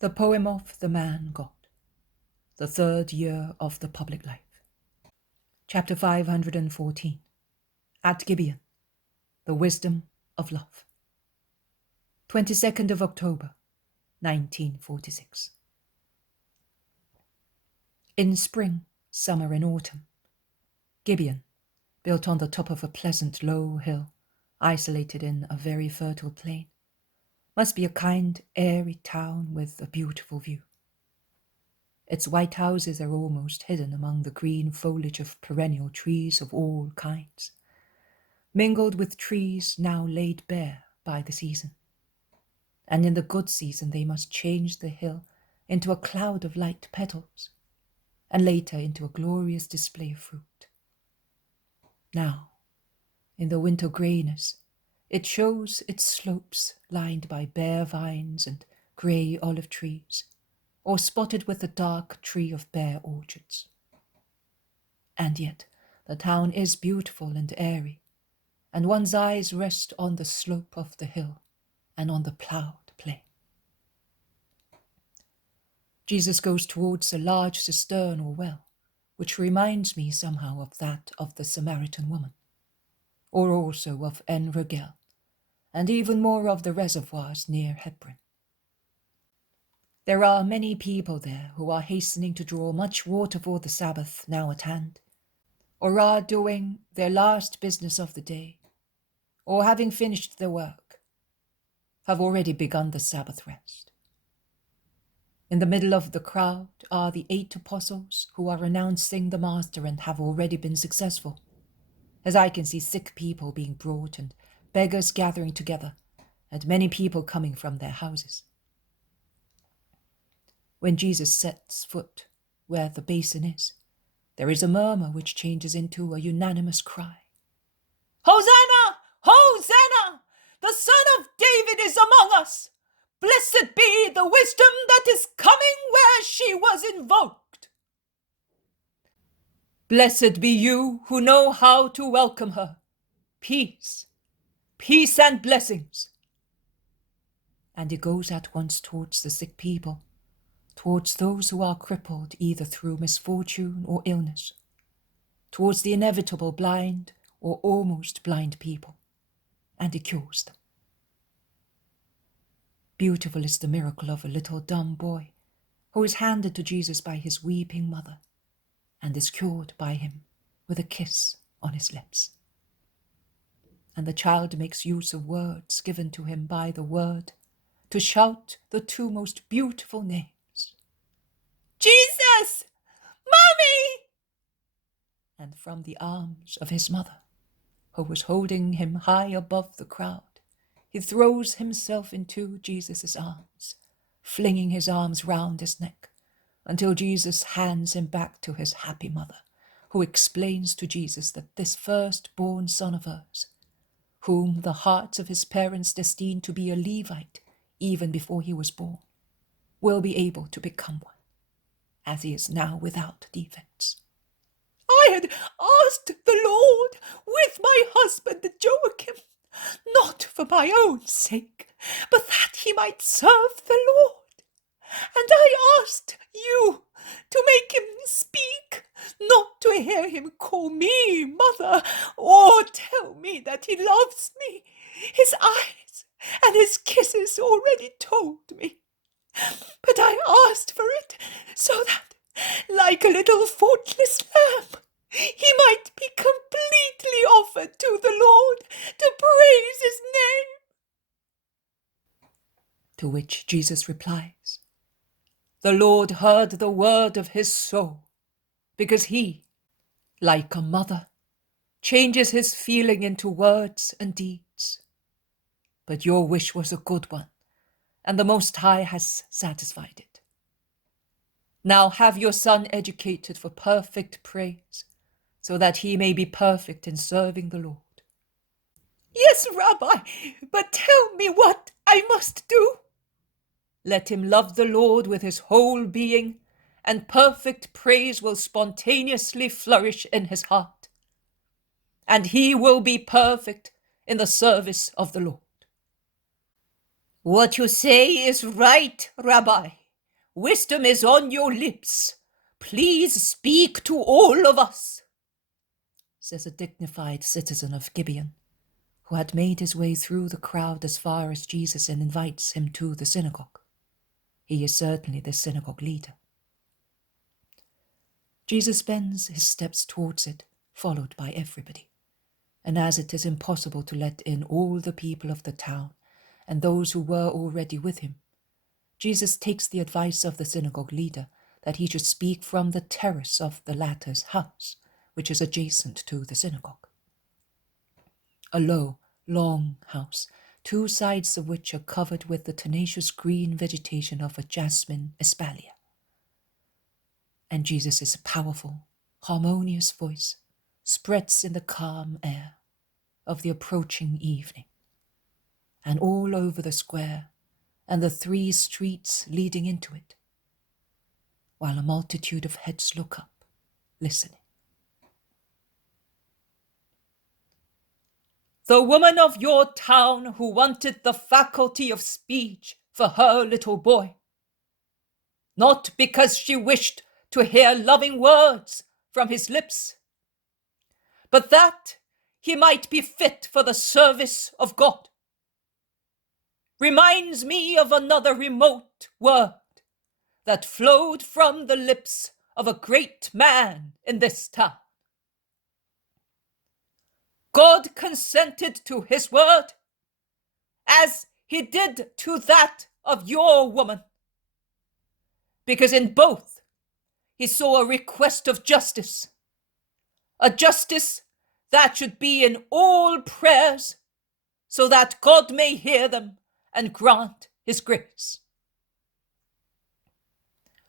The Poem of the Man God, the third year of the public life. Chapter 514. At Gibeon, the Wisdom of Love. 22nd of October, 1946. In spring, summer and autumn, Gibeon, built on the top of a pleasant low hill, isolated in a very fertile plain, must be a kind, airy town with a beautiful view. Its white houses are almost hidden among the green foliage of perennial trees of all kinds, mingled with trees now laid bare by the season. And in the good season they must change the hill into a cloud of light petals, and later into a glorious display of fruit. Now, in the winter greyness, it shows its slopes lined by bare vines and grey olive trees, or spotted with the dark tree of bare orchards. And yet the town is beautiful and airy, and one's eyes rest on the slope of the hill and on the ploughed plain. Jesus goes towards a large cistern or well, which reminds me somehow of that of the Samaritan woman, or also of En Rogel, and even more of the reservoirs near Hebron. There are many people there who are hastening to draw much water for the Sabbath now at hand, or are doing their last business of the day, or having finished their work, have already begun the Sabbath rest. In the middle of the crowd are the 8 apostles who are announcing the Master and have already been successful, as I can see sick people being brought and beggars gathering together, and many people coming from their houses. When Jesus sets foot where the basin is, there is a murmur which changes into a unanimous cry. "Hosanna! Hosanna! The Son of David is among us! Blessed be the wisdom that is coming where she was invoked! Blessed be you who know how to welcome her. Peace, peace and blessings." And he goes at once towards the sick people, towards those who are crippled either through misfortune or illness, towards the inevitable blind or almost blind people, and he cures them. Beautiful is the miracle of a little dumb boy who is handed to Jesus by his weeping mother and is cured by him with a kiss on his lips. And the child makes use of words given to him by the Word to shout the 2 most beautiful names. "Jesus! Mommy!" And from the arms of his mother, who was holding him high above the crowd, he throws himself into Jesus' arms, flinging his arms round his neck, until Jesus hands him back to his happy mother, who explains to Jesus that this firstborn son of hers, whom the hearts of his parents destined to be a Levite even before he was born, will be able to become one, as he is now without defects. "I had asked the Lord with my husband Joachim, not for my own sake, but that he might serve the Lord. And I asked you to make him speak, not to hear him call me mother, or tell me that he loves me. His eyes and his kisses already told me. But I asked for it so that, like a little faultless lamb, he might be completely offered to the Lord to praise his name." To which Jesus replies, "The Lord heard the word of his soul, because he, like a mother, changes his feeling into words and deeds. But your wish was a good one, and the Most High has satisfied it. Now have your son educated for perfect praise, so that he may be perfect in serving the Lord." "Yes, Rabbi, but tell me what I must do." "Let him love the Lord with his whole being, and perfect praise will spontaneously flourish in his heart. And he will be perfect in the service of the Lord." "What you say is right, Rabbi," wisdom is on your lips. Please speak to all of us, says a dignified citizen of Gibeon, who had made his way through the crowd as far as Jesus and invites him to the synagogue. He is certainly the synagogue leader. Jesus bends his steps towards it, followed by everybody. And as it is impossible to let in all the people of the town and those who were already with him, Jesus takes the advice of the synagogue leader that he should speak from the terrace of the latter's house, which is adjacent to the synagogue. A low, long house, two sides of which are covered with the tenacious green vegetation of a jasmine espalier. And Jesus' powerful, harmonious voice spreads in the calm air of the approaching evening. And all over the square and the 3 streets leading into it, while a multitude of heads look up, listening. The woman of your town who wanted the faculty of speech for her little boy, not because she wished to hear loving words from his lips, but that he might be fit for the service of God, reminds me of another remote word that flowed from the lips of a great man in this town. God consented to his word, as he did to that of your woman, because in both he saw a request of justice, a justice that should be in all prayers, so that God may hear them and grant his grace.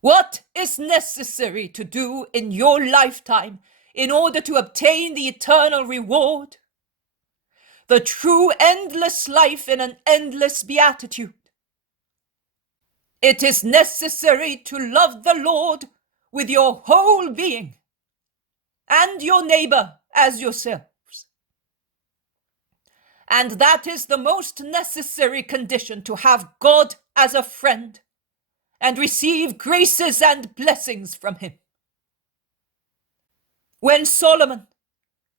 What is necessary to do in your lifetime in order to obtain the eternal reward, the true endless life in an endless beatitude? It is necessary to love the Lord with your whole being and your neighbor as yourselves. And that is the most necessary condition to have God as a friend and receive graces and blessings from him. When Solomon,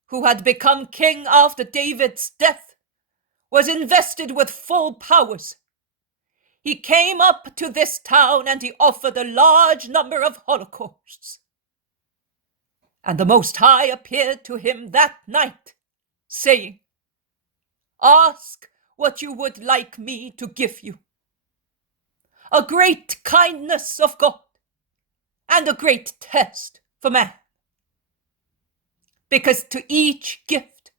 who had become king after David's death, was invested with full powers, he came up to this town and he offered a large number of holocausts. And the Most High appeared to him that night, saying, "Ask what you would like me to give you." A great kindness of God and a great test for man. Because to each gift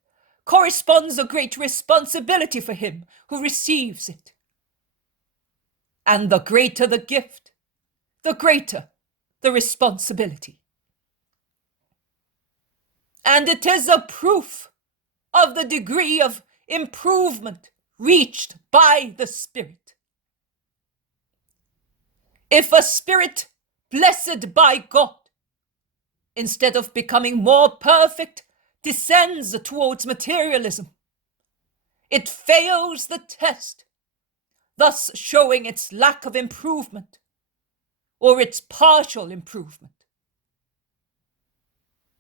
corresponds a great responsibility for him who receives it. And the greater the gift, the greater the responsibility. And it is a proof of the degree of improvement reached by the Spirit. If a spirit blessed by God, instead of becoming more perfect, descends towards materialism, it fails the test, thus showing its lack of improvement or its partial improvement.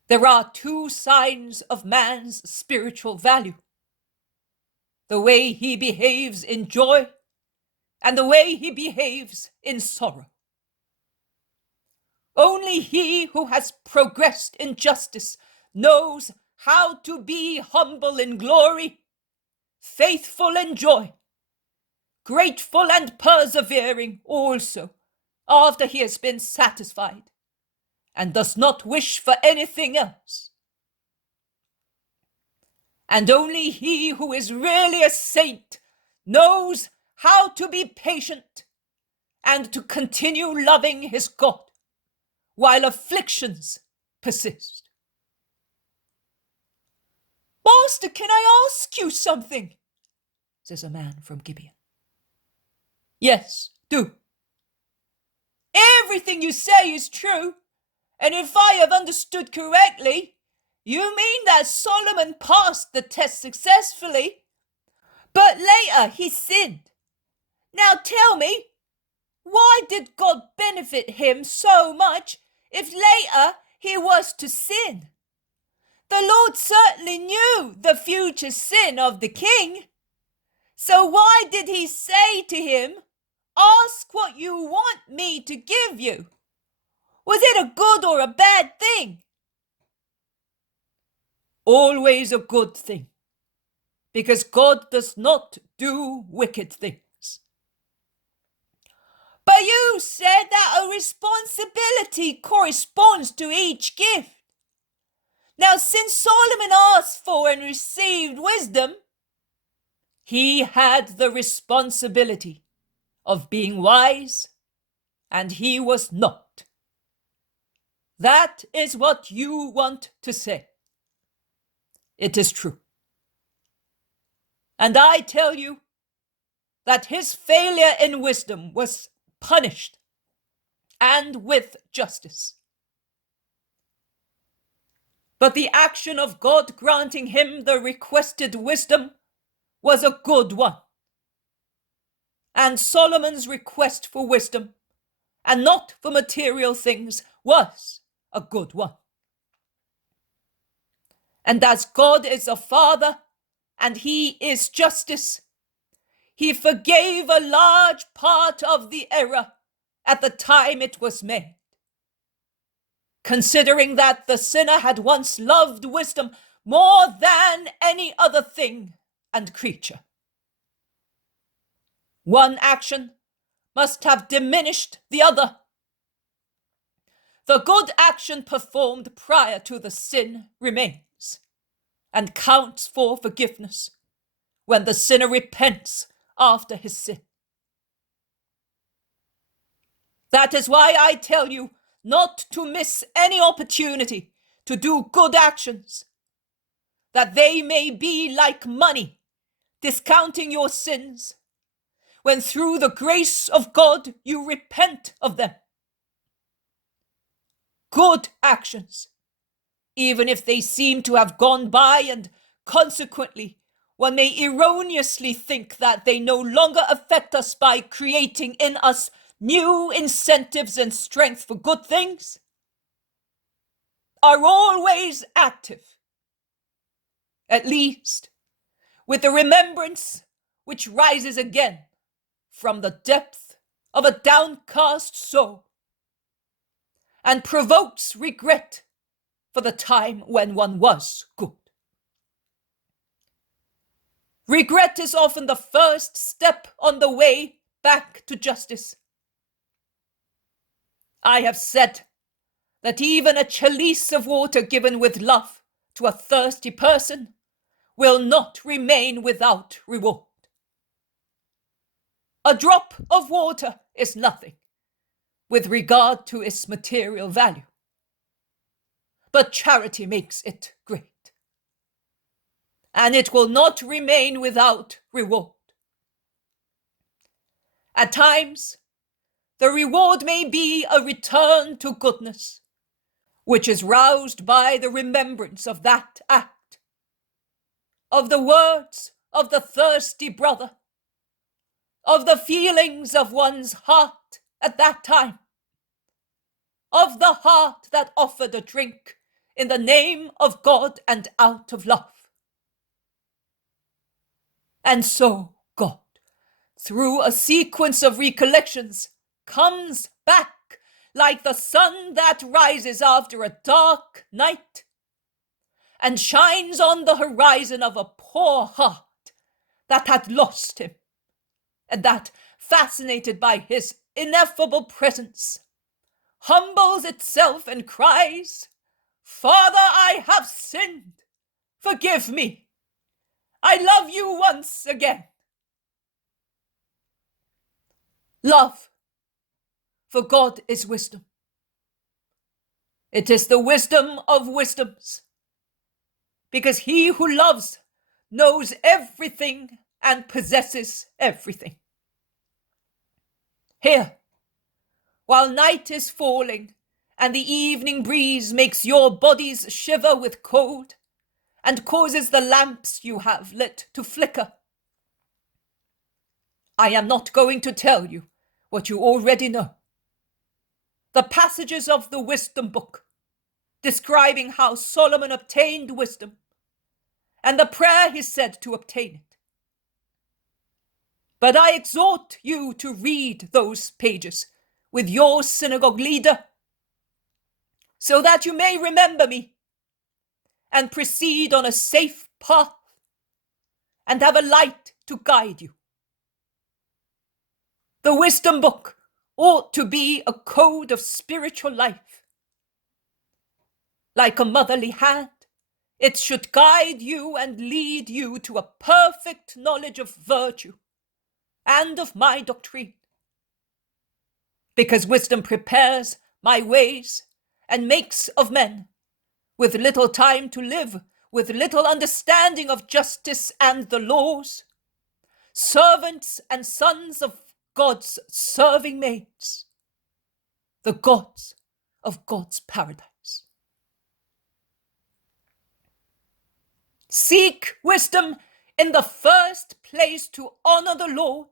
There are 2 signs of man's spiritual value: the way he behaves in joy and the way he behaves in sorrow. Only he who has progressed in justice knows how to be humble in glory, faithful in joy, grateful and persevering also after he has been satisfied, and does not wish for anything else. And only he who is really a saint knows how to be patient and to continue loving his God while afflictions persist. "Master, can I ask you something?" says a man from Gibeon. "Yes, do." "Everything you say is true, and if I have understood correctly, you mean that Solomon passed the test successfully, but later he sinned. Now tell me, why did God benefit him so much if later he was to sin? The Lord certainly knew the future sin of the king. So why did he say to him, "Ask what you want me to give you"? Was it a good or a bad thing? Always a good thing, because God does not do wicked things. But you said that a responsibility corresponds to each gift. Now, since Solomon asked for and received wisdom, he had the responsibility of being wise, and he was not. That is what you want to say. It is true. And I tell you that his failure in wisdom was punished, and with justice. But the action of God granting him the requested wisdom was a good one. And Solomon's request for wisdom, and not for material things, was a good one. And as God is a father, and he is justice, he forgave a large part of the error at the time it was made, considering that the sinner had once loved wisdom more than any other thing and creature. One action must have diminished the other. The good action performed prior to the sin remains and counts for forgiveness when the sinner repents after his sin. That is why I tell you not to miss any opportunity to do good actions, that they may be like money, discounting your sins, when through the grace of God you repent of them. Good actions, even if they seem to have gone by, and consequently one may erroneously think that they no longer affect us by creating in us new incentives and strength for good things, are always active, at least with the remembrance which rises again from the depth of a downcast soul and provokes regret for the time when one was good. Regret is often the first step on the way back to justice. I have said that even a chalice of water given with love to a thirsty person will not remain without reward. A drop of water is nothing with regard to its material value, but charity makes it great, and it will not remain without reward. At times, the reward may be a return to goodness, which is roused by the remembrance of that act, of the words of the thirsty brother, of the feelings of one's heart at that time, of the heart that offered a drink in the name of God and out of love. And so God, through a sequence of recollections, comes back like the sun that rises after a dark night and shines on the horizon of a poor heart that had lost him, and that, fascinated by his ineffable presence, humbles itself and cries, "Father, I have sinned. Forgive me. I love you once again." Love for God is wisdom. It is the wisdom of wisdoms, because he who loves knows everything and possesses everything. Here, while night is falling and the evening breeze makes your bodies shiver with cold and causes the lamps you have lit to flicker, I am not going to tell you what you already know, the passages of the wisdom book describing how Solomon obtained wisdom and the prayer he said to obtain it. But I exhort you to read those pages with your synagogue leader, so that you may remember me and proceed on a safe path and have a light to guide you. The wisdom book ought to be a code of spiritual life. Like a motherly hand, it should guide you and lead you to a perfect knowledge of virtue and of my doctrine. Because wisdom prepares my ways and makes of men, with little time to live, with little understanding of justice and the laws, servants and sons of God's serving maids, the gods of God's paradise. Seek wisdom in the first place to honor the Lord,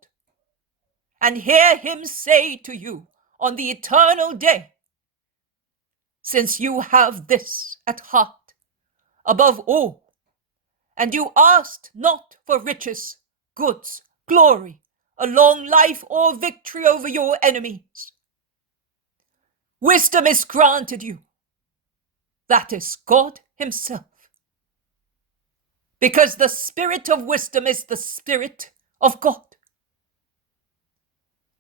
and hear him say to you on the eternal day, since you have this at heart above all, and you asked not for riches, goods, glory, a long life, or victory over your enemies. Wisdom is granted you. That is God himself. Because the spirit of wisdom is the spirit of God.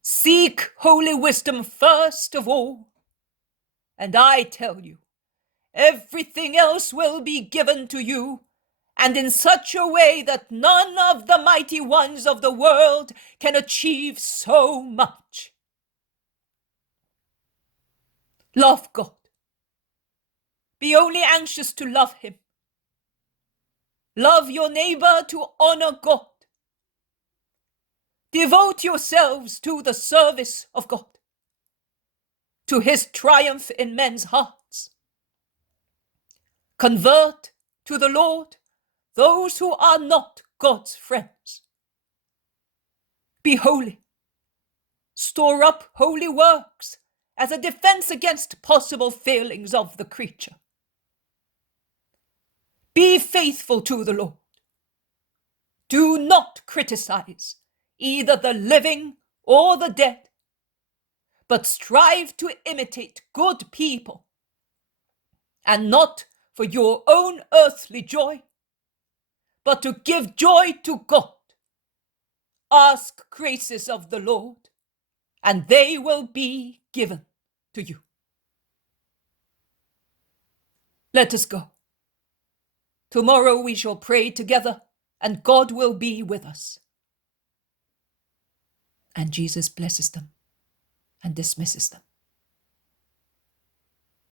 Seek holy wisdom first of all, and I tell you, everything else will be given to you, and in such a way that none of the mighty ones of the world can achieve so much. Love God. Be only anxious to love him. Love your neighbor to honor God. Devote yourselves to the service of God, to his triumph in men's hearts. Convert to the Lord those who are not God's friends. Be holy. Store up holy works as a defense against possible failings of the creature. Be faithful to the Lord. Do not criticize either the living or the dead, but strive to imitate good people, and not for your own earthly joy, but to give joy to God. Ask graces of the Lord, and they will be given to you. Let us go. Tomorrow we shall pray together, and God will be with us. And Jesus blesses them and dismisses them.